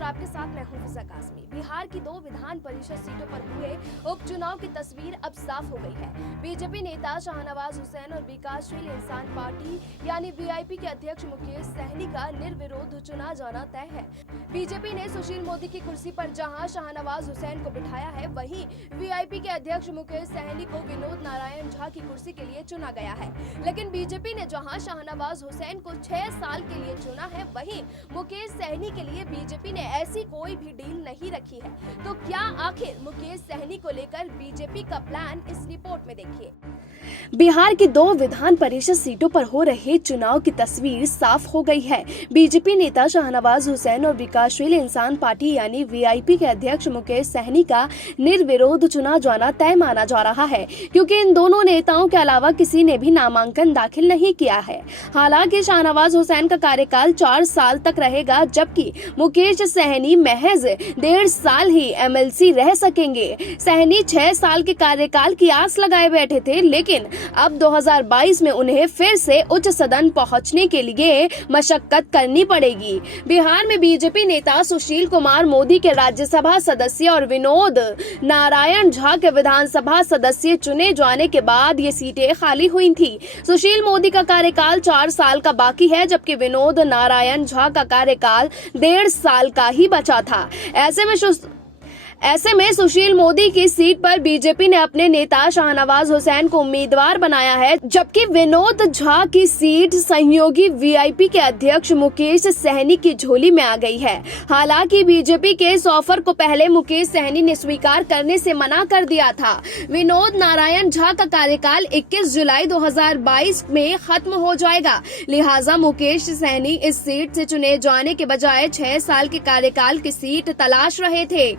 और आपके साथ मैं हूं फिजा कासमी। बिहार की 2 विधान परिषद सीटों पर हुए उपचुनाव की तस्वीर अब साफ हो गई है। बीजेपी नेता शाहनवाज हुसैन और विकासशील इंसान पार्टी यानी वीआईपी के अध्यक्ष मुकेश सहनी का निर्विरोध चुना जाना तय है। बीजेपी ने सुशील मोदी की कुर्सी पर जहां शाहनवाज हुसैन को बिठाया है, वहीं वीआईपी के अध्यक्ष मुकेश सहनी को विनोद नारायण झा की कुर्सी के लिए चुना गया है। लेकिन बीजेपी ने जहां शाहनवाज हुसैन को 6 साल के लिए चुना है, वहीं मुकेश सहनी के लिए बीजेपी ने ऐसी कोई भी डील नहीं रखी है। तो क्या आखिर मुकेश सहनी को लेकर बीजेपी का प्लान, इस रिपोर्ट में देखिए। बिहार की 2 विधान परिषद सीटों पर हो रहे चुनाव की तस्वीर साफ हो गई है। बीजेपी नेता शाहनवाज हुसैन और विकासशील इंसान पार्टी यानी वीआईपी के अध्यक्ष मुकेश सहनी का निर्विरोध चुना जाना तय माना जा रहा है, क्योंकि इन दोनों नेताओं के अलावा किसी ने भी नामांकन दाखिल नहीं किया है। हालांकि शाहनवाज हुसैन का कार्यकाल 4 साल तक रहेगा, जबकि मुकेश सहनी महज 1.5 साल ही एमएलसी रह सकेंगे। सहनी 6 साल के कार्यकाल की आस लगाए बैठे थे, लेकिन अब 2022 में उन्हें फिर से उच्च सदन पहुंचने के लिए मशक्कत करनी पड़ेगी। बिहार में बीजेपी नेता सुशील कुमार मोदी के राज्यसभा सदस्य और विनोद नारायण झा के विधानसभा सदस्य चुने जाने के बाद ये सीटें खाली हुई थी। सुशील मोदी का कार्यकाल 4 साल का बाकी है, जबकि विनोद नारायण झा का कार्यकाल 1.5 साल का ही बचा था। ऐसे में सुशील मोदी की सीट पर बीजेपी ने अपने नेता शाहनवाज हुसैन को उम्मीदवार बनाया है, जबकि विनोद झा की सीट सहयोगी वीआईपी के अध्यक्ष मुकेश सहनी की झोली में आ गई है। हालांकि बीजेपी के इस ऑफर को पहले मुकेश सहनी ने स्वीकार करने से मना कर दिया था। विनोद नारायण झा का कार्यकाल 21 जुलाई 2022 में खत्म हो जाएगा, लिहाजा मुकेश सहनी इस सीट से चुने जाने के बजाय 6 साल के कार्यकाल की सीट तलाश रहे थे।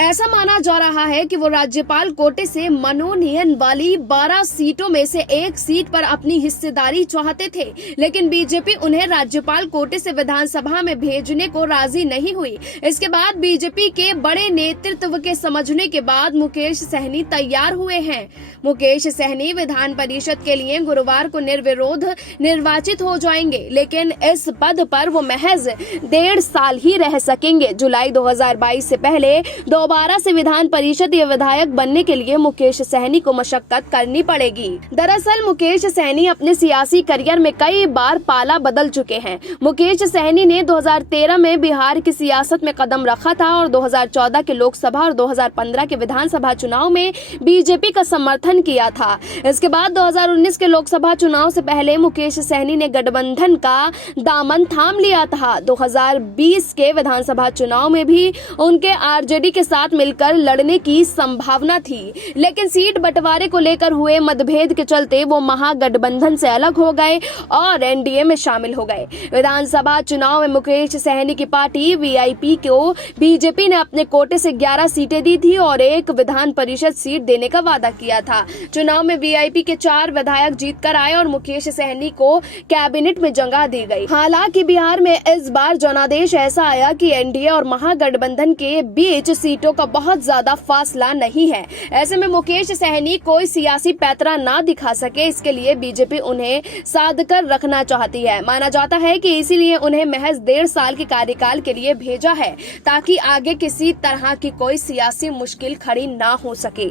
ऐसा माना जा रहा है कि वो राज्यपाल कोटे से मनोनयन वाली 12 सीटों में से एक सीट पर अपनी हिस्सेदारी चाहते थे, लेकिन बीजेपी उन्हें राज्यपाल कोटे से विधानसभा में भेजने को राजी नहीं हुई। इसके बाद बीजेपी के बड़े नेतृत्व के समझने के बाद मुकेश सहनी तैयार हुए हैं। मुकेश सहनी विधान परिषद के लिए गुरुवार को निर्विरोध निर्वाचित हो जाएंगे, लेकिन इस पद पर वो महज 1.5 साल ही रह सकेंगे। जुलाई 2022 से पहले दोबारा से विधान परिषद या विधायक बनने के लिए मुकेश सहनी को मशक्कत करनी पड़ेगी। दरअसल मुकेश सहनी अपने सियासी करियर में कई बार पाला बदल चुके हैं। मुकेश सहनी ने 2013 में बिहार की सियासत में कदम रखा था और 2014 के लोकसभा और 2015 के विधानसभा चुनाव में बीजेपी का समर्थन किया था। इसके बाद 2019 के लोकसभा चुनाव से पहले मुकेश सहनी ने गठबंधन का दामन थाम लिया था। 2020 के विधानसभा चुनाव में भी उनके आरजेडी के साथ मिलकर लड़ने की संभावना थी, लेकिन सीट बंटवारे को लेकर हुए मतभेद के चलते वो महागठबंधन से अलग हो गए और एनडीए में शामिल हो गए। विधानसभा चुनाव में मुकेश सहनी की पार्टी वीआईपी को बीजेपी ने अपने कोटे से 11 सीटें दी थी और 1 विधान परिषद सीट देने का वादा किया था। चुनाव में वीआईपी के 4 विधायक जीतकर आए और मुकेश सहनी को कैबिनेट में जगह दी गई। हालांकि बिहार में इस बार जनादेश ऐसा आया कि एनडीए और महागठबंधन के बीच सीटों का बहुत ज्यादा फासला नहीं है। ऐसे में मुकेश सहनी कोई सियासी पैतरा ना दिखा सके, इसके लिए बीजेपी उन्हें साध कर रखना चाहती है। माना जाता है कि इसीलिए उन्हें महज 1.5 साल के कार्यकाल के लिए भेजा है, ताकि आगे किसी तरह की कोई सियासी मुश्किल खड़ी ना हो सके।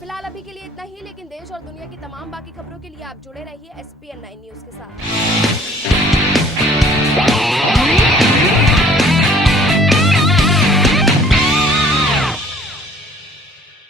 फिलहाल अभी के लिए इतना ही, लेकिन देश और दुनिया की तमाम बाकी खबरों के लिए आप जुड़े रहिए SPN9 न्यूज के साथ।